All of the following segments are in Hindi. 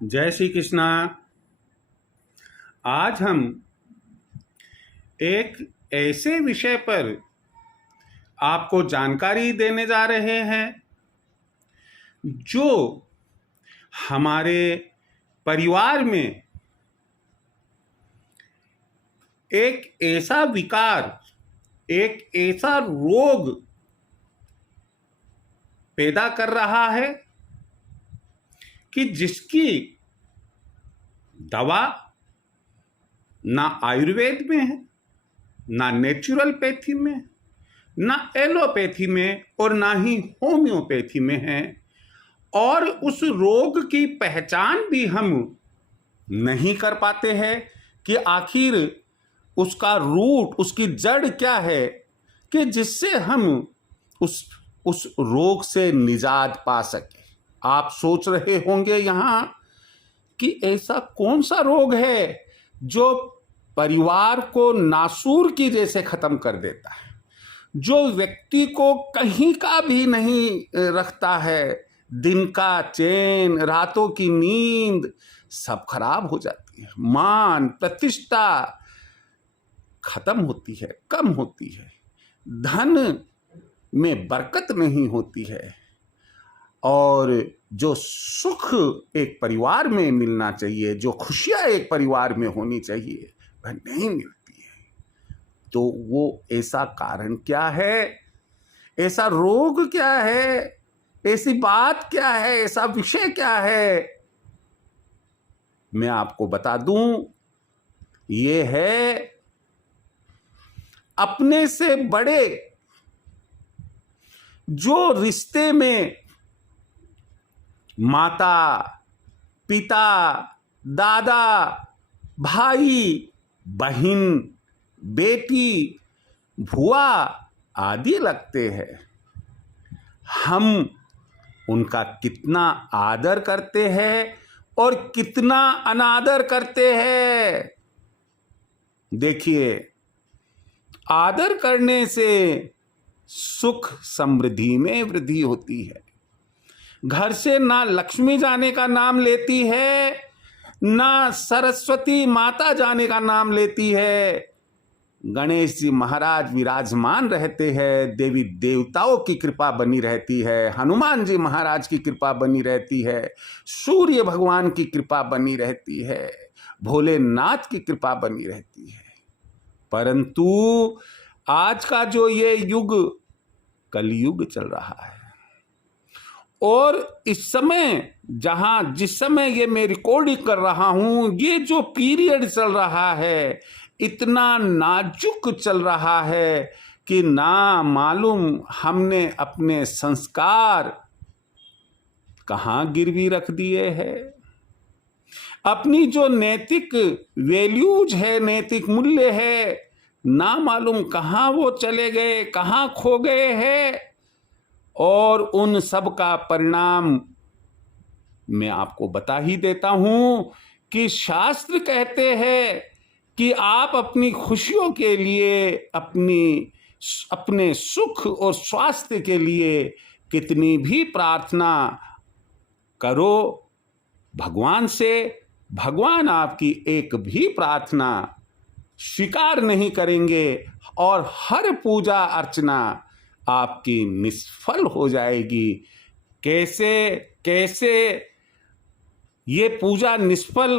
जय श्री कृष्णा। आज हम एक ऐसे विषय पर आपको जानकारी देने जा रहे हैं जो हमारे परिवार में एक ऐसा विकार, एक ऐसा रोग पैदा कर रहा है कि जिसकी दवा ना आयुर्वेद में है, ना नेचुरलपैथी में, ना एलोपैथी में और ना ही होम्योपैथी में है। और उस रोग की पहचान भी हम नहीं कर पाते हैं कि आखिर उसका रूट, उसकी जड़ क्या है कि जिससे हम उस रोग से निजात पा सके। आप सोच रहे होंगे यहाँ कि ऐसा कौन सा रोग है जो परिवार को नासूर की जैसे खत्म कर देता है, जो व्यक्ति को कहीं का भी नहीं रखता है, दिन का चैन, रातों की नींद सब खराब हो जाती है, मान प्रतिष्ठा खत्म होती है, कम होती है, धन में बरकत नहीं होती है, और जो सुख एक परिवार में मिलना चाहिए, जो खुशियां एक परिवार में होनी चाहिए, वह नहीं मिलती है। तो वो ऐसा कारण क्या है, ऐसा रोग क्या है, ऐसी बात क्या है, ऐसा विषय क्या है, मैं आपको बता दूं। ये है अपने से बड़े जो रिश्ते में माता, पिता, दादा, भाई, बहन, बेटी, भुआ आदि लगते हैं, हम उनका कितना आदर करते हैं और कितना अनादर करते हैं। देखिए, आदर करने से सुख समृद्धि में वृद्धि होती है। घर से ना लक्ष्मी जाने का नाम लेती है, ना सरस्वती माता जाने का नाम लेती है। गणेश जी महाराज विराजमान रहते हैं, देवी देवताओं की कृपा बनी रहती है, हनुमान जी महाराज की कृपा बनी रहती है, सूर्य भगवान की कृपा बनी रहती है, भोलेनाथ की कृपा बनी रहती है। परंतु आज का जो ये युग कलयुग चल रहा है, और इस समय जिस समय ये मैं रिकॉर्डिंग कर रहा हूं, ये जो पीरियड चल रहा है इतना नाजुक चल रहा है कि ना मालूम हमने अपने संस्कार कहां गिरवी रख दिए हैं। अपनी जो नैतिक वैल्यूज है, नैतिक मूल्य है, ना मालूम कहां वो चले गए, कहां खो गए हैं। और उन सब का परिणाम मैं आपको बता ही देता हूं कि शास्त्र कहते हैं कि आप अपनी खुशियों के लिए, अपने सुख और स्वास्थ्य के लिए कितनी भी प्रार्थना करो भगवान से, भगवान आपकी एक भी प्रार्थना स्वीकार नहीं करेंगे और हर पूजा अर्चना आपकी निष्फल हो जाएगी। कैसे कैसे ये पूजा निष्फल,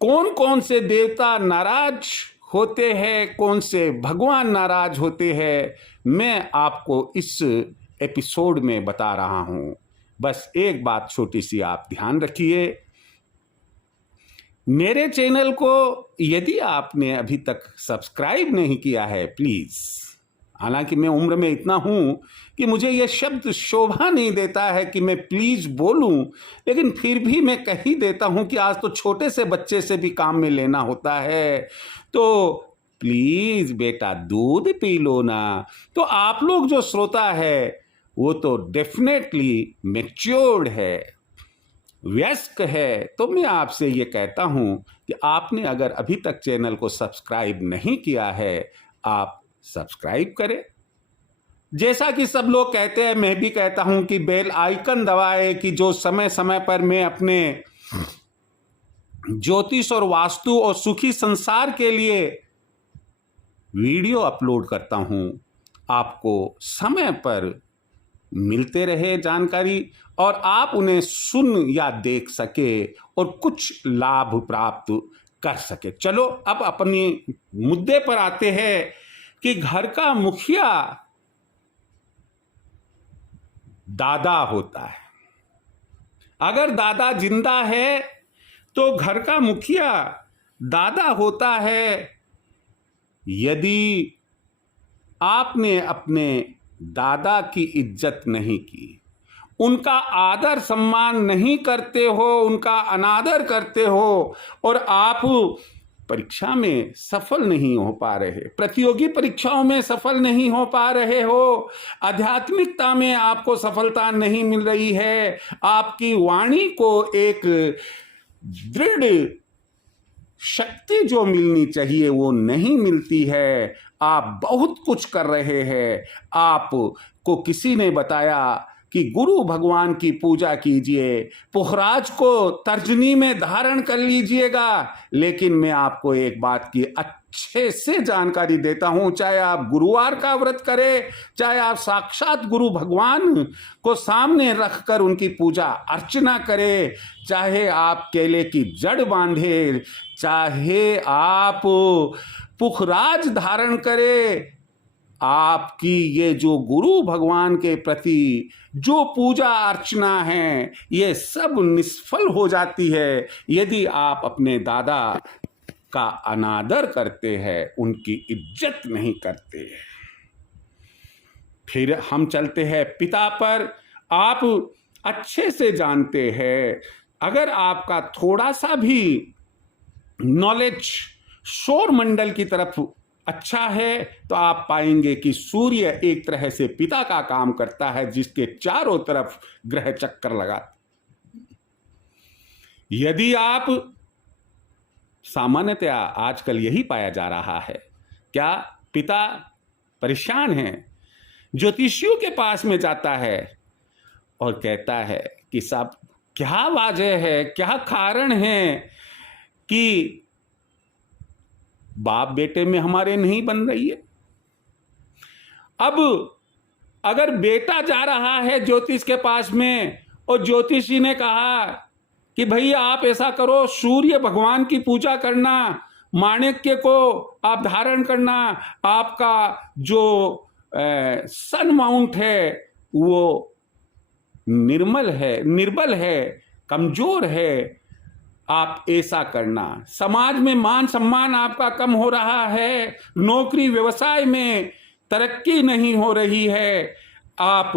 कौन कौन से देवता नाराज होते हैं, कौन से भगवान नाराज होते हैं, मैं आपको इस एपिसोड में बता रहा हूं। बस एक बात छोटी सी आप ध्यान रखिए। मेरे चैनल को यदि आपने अभी तक सब्सक्राइब नहीं किया है, प्लीज, हालांकि मैं उम्र में इतना हूं कि मुझे यह शब्द शोभा नहीं देता है कि मैं प्लीज बोलूं, लेकिन फिर भी मैं कह ही देता हूं कि आज तो छोटे से बच्चे से भी काम में लेना होता है। तो प्लीज बेटा दूध पी लो ना। तो आप लोग जो श्रोता है वो तो डेफिनेटली मैच्योर्ड है, वयस्क है। तो मैं आपसे ये कहता हूं कि आपने अगर अभी तक चैनल को सब्सक्राइब नहीं किया है, आप सब्सक्राइब करें। जैसा कि सब लोग कहते हैं, मैं भी कहता हूं कि बेल आइकन दबाएं कि जो समय समय पर मैं अपने ज्योतिष और वास्तु और सुखी संसार के लिए वीडियो अपलोड करता हूं। आपको समय पर मिलते रहे जानकारी और आप उन्हें सुन या देख सके और कुछ लाभ प्राप्त कर सके। चलो अब अपने मुद्दे पर आते हैं कि घर का मुखिया दादा होता है। अगर दादा जिंदा है तो घर का मुखिया दादा होता है। यदि आपने अपने दादा की इज्जत नहीं की, उनका आदर सम्मान नहीं करते हो, उनका अनादर करते हो और आप परीक्षा में सफल नहीं हो पा रहे, प्रतियोगी परीक्षाओं में सफल नहीं हो पा रहे हो, आध्यात्मिकता में आपको सफलता नहीं मिल रही है, आपकी वाणी को एक दृढ़ शक्ति जो मिलनी चाहिए वो नहीं मिलती है, आप बहुत कुछ कर रहे हैं। आपको किसी ने बताया कि गुरु भगवान की पूजा कीजिए, पुखराज को तर्जनी में धारण कर लीजिएगा, लेकिन मैं आपको एक बात की अच्छे से जानकारी देता हूं, चाहे आप गुरुवार का व्रत करें, चाहे आप साक्षात गुरु भगवान को सामने रखकर उनकी पूजा अर्चना करें, चाहे आप केले की जड़ बांधे, चाहे आप पुखराज धारण करें, आपकी ये जो गुरु भगवान के प्रति जो पूजा अर्चना है ये सब निष्फल हो जाती है यदि आप अपने दादा का अनादर करते हैं, उनकी इज्जत नहीं करते हैं। फिर हम चलते हैं पिता पर। आप अच्छे से जानते हैं, अगर आपका थोड़ा सा भी नॉलेज सौर मंडल की तरफ अच्छा है तो आप पाएंगे कि सूर्य एक तरह से पिता का काम करता है, जिसके चारों तरफ ग्रह चक्कर लगाते। यदि आप सामान्यतया आजकल यही पाया जा रहा है, क्या पिता परेशान है, ज्योतिषियों के पास में जाता है और कहता है कि साहब क्या वजह है, क्या कारण है कि बाप बेटे में हमारे नहीं बन रही है। अब अगर बेटा जा रहा है ज्योतिष के पास में और ज्योतिषी ने कहा कि भैया आप ऐसा करो, सूर्य भगवान की पूजा करना, माणिक्य को आप धारण करना, आपका जो सन माउंट है वो निर्मल है, कमजोर है, आप ऐसा करना, समाज में मान सम्मान आपका कम हो रहा है, नौकरी व्यवसाय में तरक्की नहीं हो रही है, आप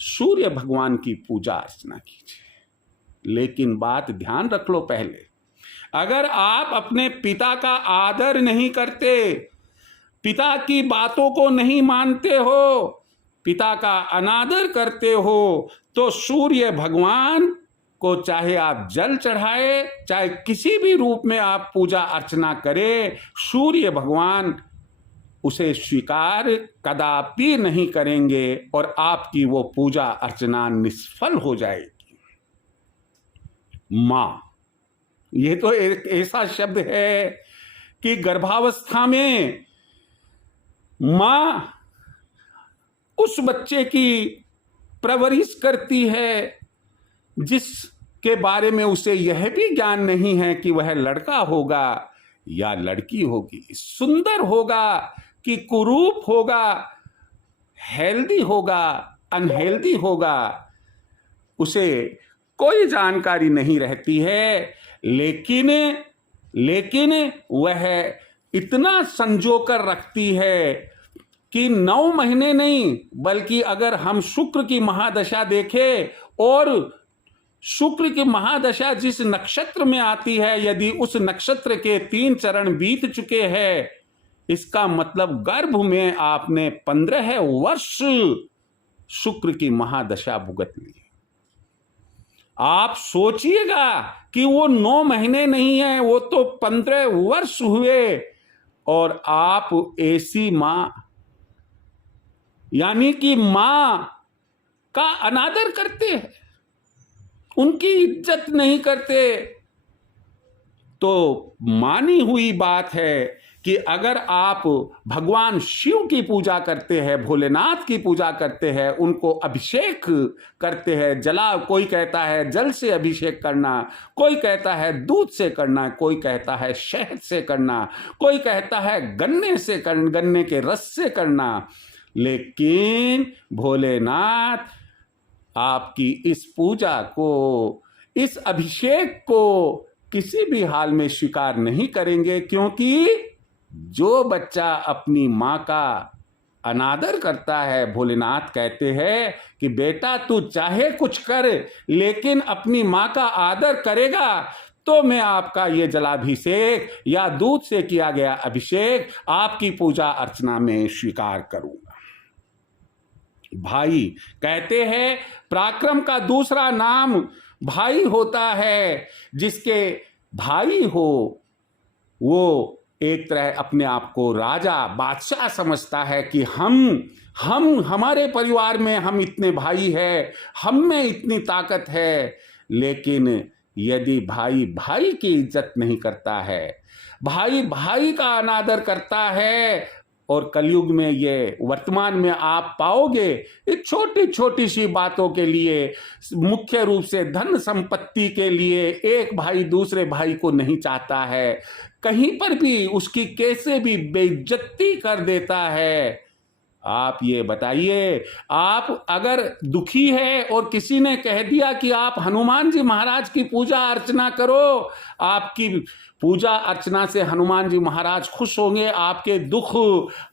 सूर्य भगवान की पूजा अर्चना कीजिए। लेकिन बात ध्यान रख लो, पहले अगर आप अपने पिता का आदर नहीं करते, पिता की बातों को नहीं मानते हो, पिता का अनादर करते हो, तो सूर्य भगवान को चाहे आप जल चढ़ाए, चाहे किसी भी रूप में आप पूजा अर्चना करें, सूर्य भगवान उसे स्वीकार कदापि नहीं करेंगे और आपकी वो पूजा अर्चना निष्फल हो जाएगी। मां, ये तो एक ऐसा शब्द है कि गर्भावस्था में मां उस बच्चे की परवरिश करती है जिसके बारे में उसे यह भी ज्ञान नहीं है कि वह लड़का होगा या लड़की होगी, सुंदर होगा कि कुरूप होगा, हेल्दी होगा, अनहेल्दी होगा, उसे कोई जानकारी नहीं रहती है। लेकिन वह इतना संजोकर रखती है कि 9 महीने नहीं, बल्कि अगर हम शुक्र की महादशा देखें और शुक्र की महादशा जिस नक्षत्र में आती है, यदि उस नक्षत्र के 3 चरण बीत चुके हैं, इसका मतलब गर्भ में आपने 15 वर्ष शुक्र की महादशा भुगत ली। आप सोचिएगा कि वो 9 महीने नहीं है, वो तो 15 वर्ष हुए और आप ऐसी मां, यानी कि मां का अनादर करते हैं, उनकी इज्जत नहीं करते, तो मानी हुई बात है कि अगर आप भगवान शिव की पूजा करते हैं, भोलेनाथ की पूजा करते हैं, उनको अभिषेक करते हैं, कोई कहता है जल से अभिषेक करना, कोई कहता है दूध से करना, कोई कहता है शहद से करना, कोई कहता है गन्ने के रस से करना, लेकिन भोलेनाथ आपकी इस पूजा को, इस अभिषेक को किसी भी हाल में स्वीकार नहीं करेंगे, क्योंकि जो बच्चा अपनी माँ का अनादर करता है, भोलेनाथ कहते हैं कि बेटा तू चाहे कुछ कर, लेकिन अपनी माँ का आदर करेगा तो मैं आपका ये जलाभिषेक या दूध से किया गया अभिषेक आपकी पूजा अर्चना में स्वीकार करूंगा। भाई कहते हैं पराक्रम का दूसरा नाम भाई होता है। जिसके भाई हो वो एक तरह अपने आप को राजा बादशाह समझता है कि हमारे परिवार में हम इतने भाई हैं, हम में इतनी ताकत है। लेकिन यदि भाई भाई की इज्जत नहीं करता है, भाई भाई का अनादर करता है, और कलयुग में ये वर्तमान में आप पाओगे इस छोटी छोटी सी बातों के लिए, मुख्य रूप से धन संपत्ति के लिए एक भाई दूसरे भाई को नहीं चाहता है, कहीं पर भी उसकी कैसे भी बेइज्जती कर देता है। आप ये बताइए, आप अगर दुखी है और किसी ने कह दिया कि आप हनुमान जी महाराज की पूजा अर्चना करो, आपकी पूजा अर्चना से हनुमान जी महाराज खुश होंगे, आपके दुख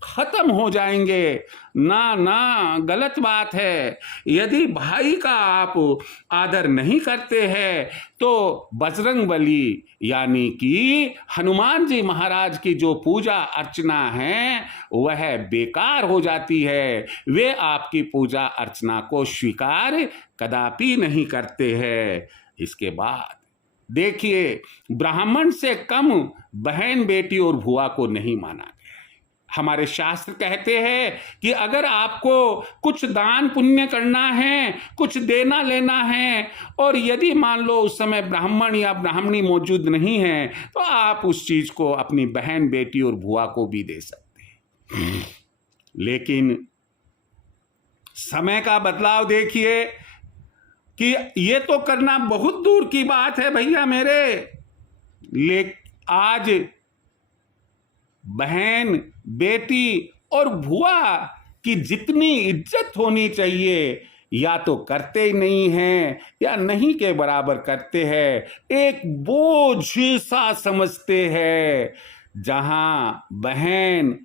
खत्म हो जाएंगे, ना ना, गलत बात है। यदि भाई का आप आदर नहीं करते हैं तो बजरंगबली यानी कि हनुमान जी महाराज की जो पूजा अर्चना है वह बेकार हो जाती है। वे आपकी पूजा अर्चना को स्वीकार कदापि नहीं करते हैं। इसके बाद देखिए, ब्राह्मण से कम बहन बेटी और भुआ को नहीं माना गया। हमारे शास्त्र कहते हैं कि अगर आपको कुछ दान पुण्य करना है, कुछ देना लेना है, और यदि मान लो उस समय ब्राह्मण या ब्राह्मणी मौजूद नहीं है, तो आप उस चीज को अपनी बहन बेटी और भुआ को भी दे सकते हैं। लेकिन समय का बदलाव देखिए कि ये तो करना बहुत दूर की बात है भैया मेरे। आज बहन बेटी और भुआ की जितनी इज्जत होनी चाहिए या तो करते ही नहीं हैं या नहीं के बराबर करते हैं, एक बोझ सा समझते हैं। जहां बहन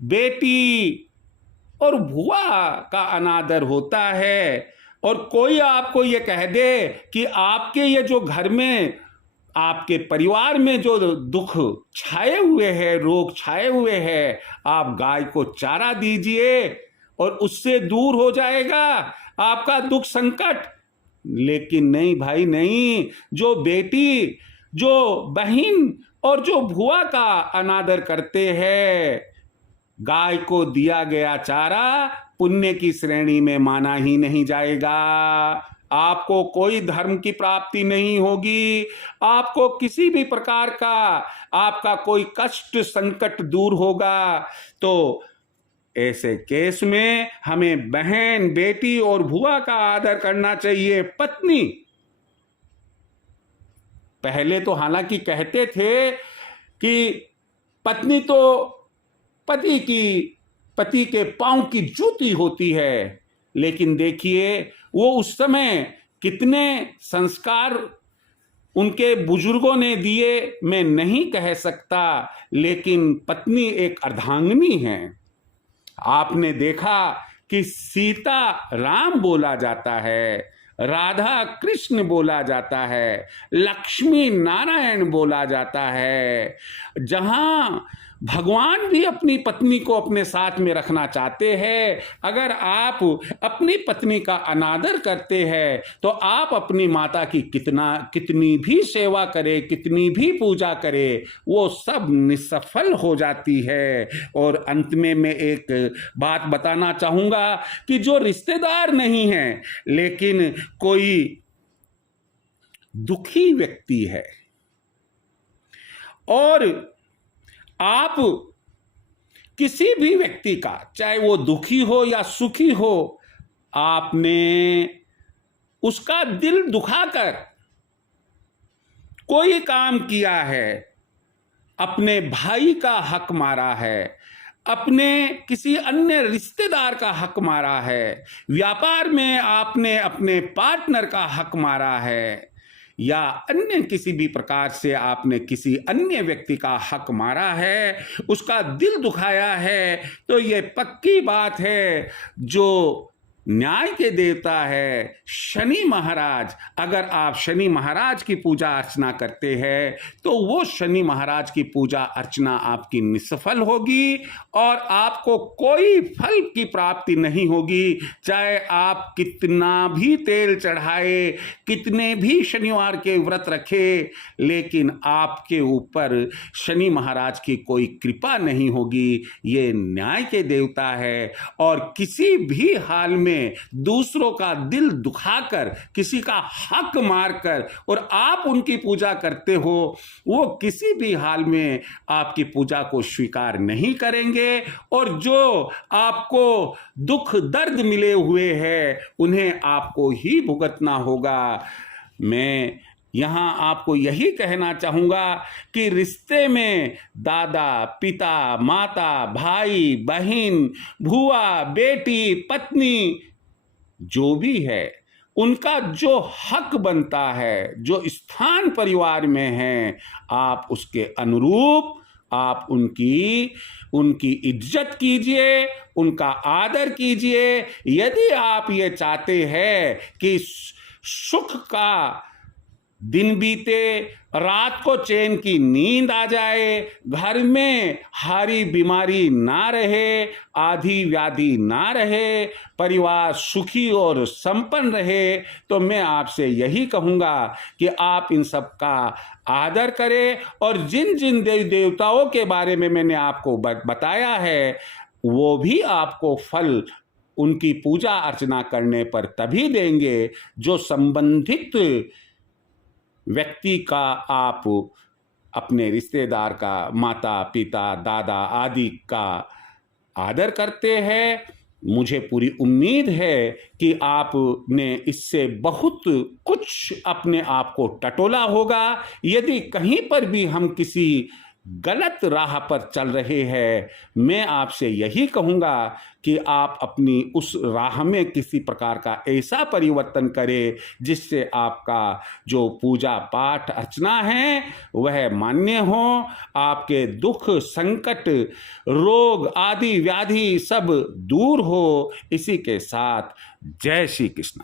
बेटी और भुआ का अनादर होता है, और कोई आपको ये कह दे कि आपके ये जो घर में, आपके परिवार में जो दुख छाए हुए हैं, रोग छाए हुए हैं, आप गाय को चारा दीजिए और उससे दूर हो जाएगा आपका दुख संकट। लेकिन नहीं भाई नहीं, जो बेटी, जो बहन और जो भुआ का अनादर करते हैं, गाय को दिया गया चारा पुण्य की श्रेणी में माना ही नहीं जाएगा। आपको कोई धर्म की प्राप्ति नहीं होगी, आपको किसी भी प्रकार का आपका कोई कष्ट संकट दूर होगा। तो ऐसे केस में हमें बहन बेटी और भुआ का आदर करना चाहिए। पत्नी, पहले तो हालांकि कहते थे कि पत्नी तो पति के पांव की जूती होती है, लेकिन देखिए वो उस समय कितने संस्कार उनके बुजुर्गों ने दिए, मैं नहीं कह सकता, लेकिन पत्नी एक अर्धांगिनी है। आपने देखा कि सीता राम बोला जाता है, राधा कृष्ण बोला जाता है, लक्ष्मी नारायण बोला जाता है। जहां भगवान भी अपनी पत्नी को अपने साथ में रखना चाहते हैं। अगर आप अपनी पत्नी का अनादर करते हैं तो आप अपनी माता की कितनी भी सेवा करें, कितनी भी पूजा करें, वो सब निसफल हो जाती है। और अंत में मैं एक बात बताना चाहूँगा कि जो रिश्तेदार नहीं हैं लेकिन कोई दुखी व्यक्ति है। और आप किसी भी व्यक्ति का, चाहे वो दुखी हो या सुखी हो, आपने उसका दिल दुखाकर कोई काम किया है, अपने भाई का हक मारा है, अपने किसी अन्य रिश्तेदार का हक मारा है, व्यापार में आपने अपने पार्टनर का हक मारा है, या अन्य किसी भी प्रकार से आपने किसी अन्य व्यक्ति का हक मारा है, उसका दिल दुखाया है, तो ये पक्की बात है, जो न्याय के देवता है शनि महाराज, अगर आप शनि महाराज की पूजा अर्चना करते हैं तो वो शनि महाराज की पूजा अर्चना आपकी निष्फल होगी और आपको कोई फल की प्राप्ति नहीं होगी। चाहे आप कितना भी तेल चढ़ाए, कितने भी शनिवार के व्रत रखे, लेकिन आपके ऊपर शनि महाराज की कोई कृपा नहीं होगी। ये न्याय के देवता है और किसी भी हाल में दूसरों का दिल दुखाकर, किसी का हक मारकर और आप उनकी पूजा करते हो, वो किसी भी हाल में आपकी पूजा को स्वीकार नहीं करेंगे और जो आपको दुख दर्द मिले हुए हैं उन्हें आपको ही भुगतना होगा। मैं यहां आपको यही कहना चाहूंगा कि रिश्ते में दादा, पिता, माता, भाई, बहन, भुआ, बेटी, पत्नी, जो भी है, उनका जो हक बनता है, जो स्थान परिवार में है, आप उसके अनुरूप आप उनकी इज्जत कीजिए, उनका आदर कीजिए। यदि आप ये चाहते हैं कि सुख का दिन बीते, रात को चैन की नींद आ जाए, घर में हारी बीमारी ना रहे, आधी व्याधि ना रहे, परिवार सुखी और संपन्न रहे, तो मैं आपसे यही कहूँगा कि आप इन सब का आदर करें और जिन जिन देवी देवताओं के बारे में मैंने आपको बताया है, वो भी आपको फल उनकी पूजा अर्चना करने पर तभी देंगे जो संबंधित व्यक्ति का आप अपने रिश्तेदार का, माता, पिता, दादा आदि का आदर करते हैं। मुझे पूरी उम्मीद है कि आपने इससे बहुत कुछ अपने आप को टटोला होगा। यदि कहीं पर भी हम किसी गलत राह पर चल रहे हैं, मैं आपसे यही कहूँगा कि आप अपनी उस राह में किसी प्रकार का ऐसा परिवर्तन करें जिससे आपका जो पूजा पाठ अर्चना है वह मान्य हो, आपके दुख, संकट, रोग आदि व्याधि सब दूर हो। इसी के साथ जय श्री कृष्ण।